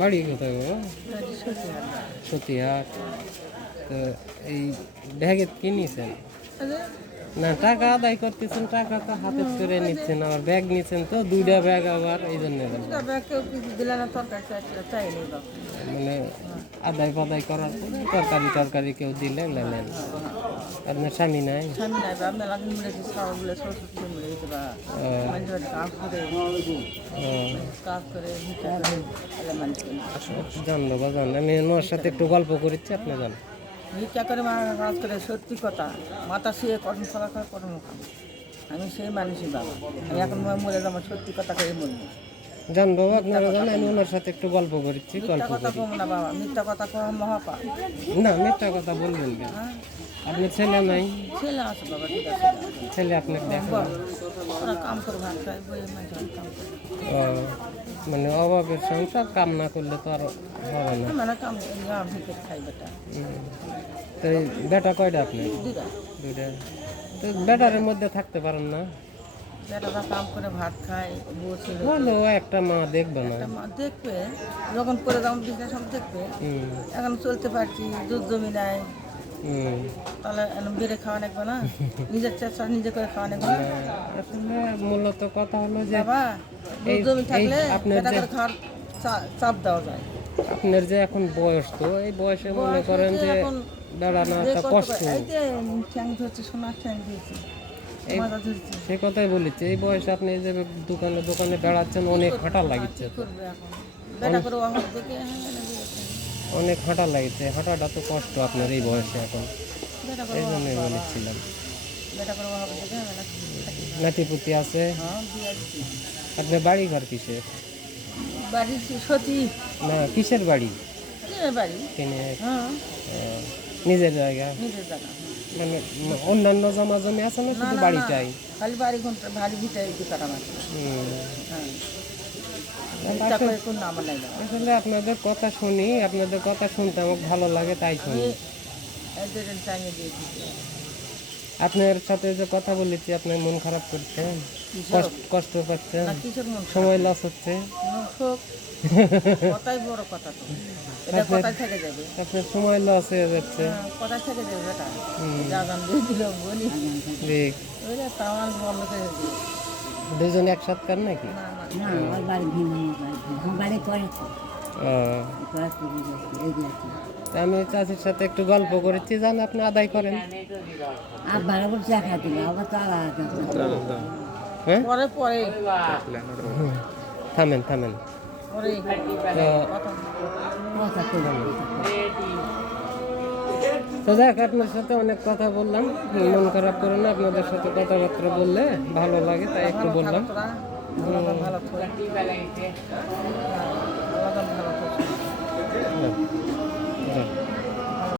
বাড়ি কোথায় বাবা? সতীহাট। তো এই ব্যাগে কি নিয়েছেন? না টাকা আদায় করতেছেন, টাকা তো হাতে করে নিচ্ছেন, আবার ব্যাগ নিচ্ছেন, তো দুইটা ব্যাগ আবার এই জন্য মানে আদায় ফাদায় করার পরে তরকারি টরকারি কেউ দিলে নেন। আপনার স্বামী নাই? জানলো বা জান, আমি ওনার সাথে একটু গল্প করেছি, আপনি জান ভিক্ষা করে কাজ করে, সত্যি কথা মাথা শুয়ে কর্ম ফলা করে কর্ম খাম। আমি সেই মানুষই বাবা, আমি এখন মরে যাবো, সত্যি কথা করে মরবো। জান বাবা, আপনারা জান আমি ওনার সাথে একটু গল্প করেছি। মিথ্যা কথা কম না বাবা, মিথ্যা কথা কম মহাপাপ। না মিথ্যা কথা বলবেন কেন? আপনার ছেলে নাই? ছেলে আছে বাবা, ঠিক আছে। ছেলে আপনাকে দেখো? ওরা কাম করে ভাত খায়, বইয়ের মাঝে কাম করে। ও মানে অভাবের সংসার, কাম না করলে তো আর হবে না। মানে কাম ভিতরে খাই বেটা। তো এই বেটা কয়টা আপনার? দুইটা। তো বেটারের মধ্যে থাকতে পারেন না? বেটারা কাম করে ভাত খায়, বউ ছিল বলো একটা মা দেখবে না? মা দেখবে, যখন করে যাবো বিজনেস সব দেখবে। এখন চলতে পারছি, দুধ জমি নাই, তাহলে বেড়ে খাওয়া লাগবে না? নিজের চেষ্টা নিজে করে খাওয়া লাগবে না? আসলে মূলত কথা হলো যে বাবা, দুধ জমি থাকলে বেটা করে খাওয়ার চাপ দেওয়া যায়। আপনার যে এখন বয়স, তো এই বয়সে মনে করেন যে দাঁড়ানো একটা কষ্ট। ঠ্যাং ধরছে, সোনার ঠ্যাং দিয়েছে, সে কথাই বলেছি, এই বয়সে আপনি যে দোকানে দোকানে বেড়াচ্ছেন, অনেক হাঁটা লাগিচ্ছে, অনেক হাঁটা লাগিচ্ছে, হাঁটাটা তো কষ্ট আপনার এই বয়সে এখন, এই জন্যই বলেছিলাম। নাতিপুতি আছে? আপনার বাড়ি ঘর কিসের? না কিসের বাড়ি? নিজের জায়গা? মানে অন্যান্য জমা জমি আছে না, শুধু বাড়িটাই? আসলে আপনাদের কথা শুনি, আপনাদের কথা শুনতে আমার ভালো লাগে, তাই শুনি। আপনার সাথে যে কথা বলেছি, আপনার মন খারাপ করছেন, কষ্ট পাচ্ছেন, সময় লস হচ্ছে? আপনার সময় লস হয়ে যাচ্ছে। দুজন একসাথে কার নাকি? আমি চাষির সাথে একটু গল্প করেছি, জান আপনি আদায় করেন। থামেন থামেন। তো দেখ, আপনার সাথে অনেক কথা বললাম, মন খারাপ করে না, আপনাদের সাথে কথাবার্তা বললে ভালো লাগে, তাই একটু বললাম।